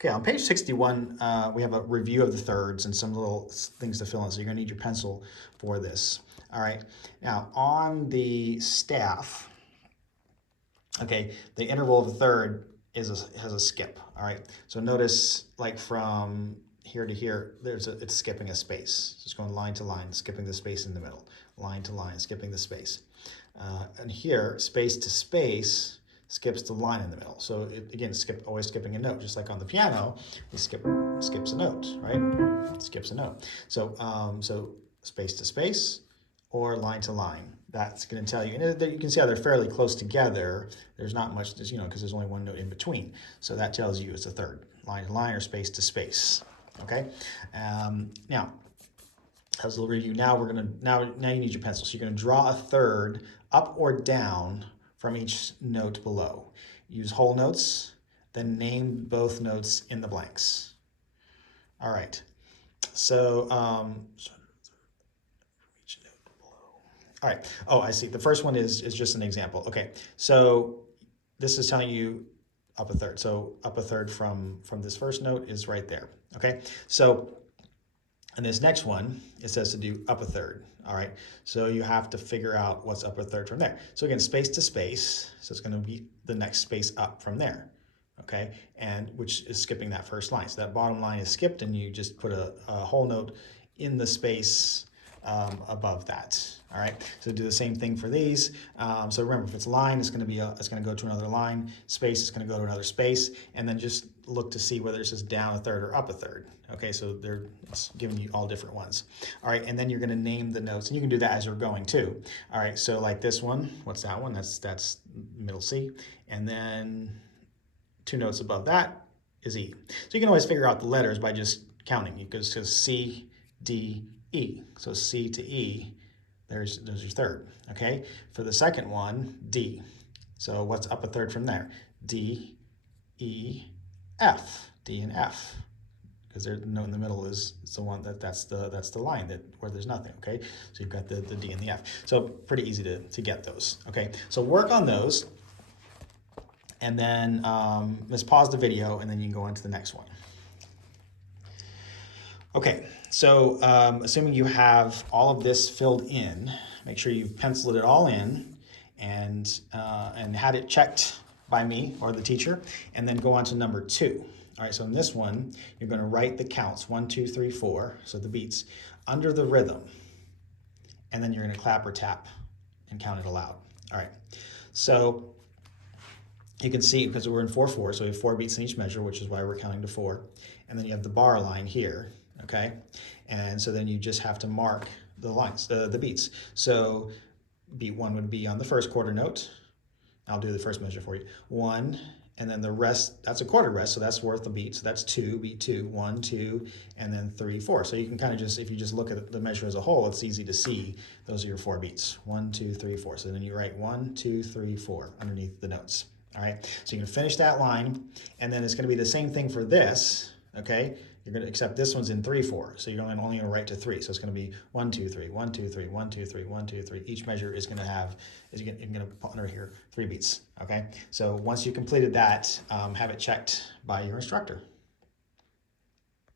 Okay, on page 61, we have a review of the thirds and some little things to fill in. So you're going to need your pencil for this. All right. Now, on the staff, okay, the interval of a third has a skip. All right. So notice, like from here to here, it's skipping a space. So it's going line to line, skipping the space in the middle, line to line, skipping the space. And here, space to space skips the line in the middle. So it, again, always skipping a note, just like on the piano, it skips a note, right? It skips a note. So so space to space or line to line. That's going to tell you, and you can see how they're fairly close together. There's not much, you know, because there's only one note in between. So that tells you it's a third, line to line or space to space. Okay. Now, as a little review, now you need your pencil. So you're going to draw a third up or down from each note below. Use whole notes, then name both notes in the blanks. All right. So, each note below. All right. Oh, I see. The first one is just an example. Okay. So this is telling you up a third. So up a third from this first note is right there. Okay. So, and this next one, it says to do up a third. All right. So you have to figure out what's up a third from there. So again, space to space. So it's going to be the next space up from there. Okay. And which is skipping that first line. So that bottom line is skipped and you just put a whole note in the space above that. All right. So do the same thing for these. So remember, if it's line, it's going to go to another line. Space is going to go to another space, and then just look to see whether it says down a third or up a third. Okay. So it's giving you all different ones. All right. And then you're going to name the notes, and you can do that as you're going too. All right. So like this one, what's that one? That's middle C, and then two notes above that is E. So you can always figure out the letters by just counting. It goes to C, D, E. So C to E, there's your third. Okay. For the second one, D. So what's up a third from there? D, E, F. D and F. Because the note in the middle is the one that's the line where there's nothing. Okay. So you've got the D and the F. So pretty easy to get those. Okay. So work on those, and then let's pause the video, and then you can go on to the next one. Okay, so assuming you have all of this filled in, make sure you've penciled it all in and had it checked by me or the teacher, and then go on to number 2. All right, so in this one, you're going to write the counts, 1, 2, 3, 4, so the beats, under the rhythm, and then you're going to clap or tap and count it aloud. All right, so you can see, because we're in 4/4, so we have 4 beats in each measure, which is why we're counting to 4, and then you have the bar line here. Okay, and so then you just have to mark the lines, the beats. So beat 1 would be on the first quarter note. I'll do the first measure for you. 1, and then the rest, that's a quarter rest, so that's worth a beat. So that's 2, beat 2, 1, 2, and then 3, 4. So you can kind of just, if you just look at the measure as a whole, it's easy to see those are your 4 beats. 1, 2, 3, 4. So then you write 1, 2, 3, 4 underneath the notes. All right, so you can finish that line, and then it's going to be the same thing for this. Okay, you're going to, except this one's in 3/4, so you're only going to write to 3. So it's going to be 1, 2, 3, 1, 2, 3, 1, 2, 3, 1, 2, 3. Each measure is going to have, you're going to put under here 3 beats. Okay, so once you completed that, have it checked by your instructor.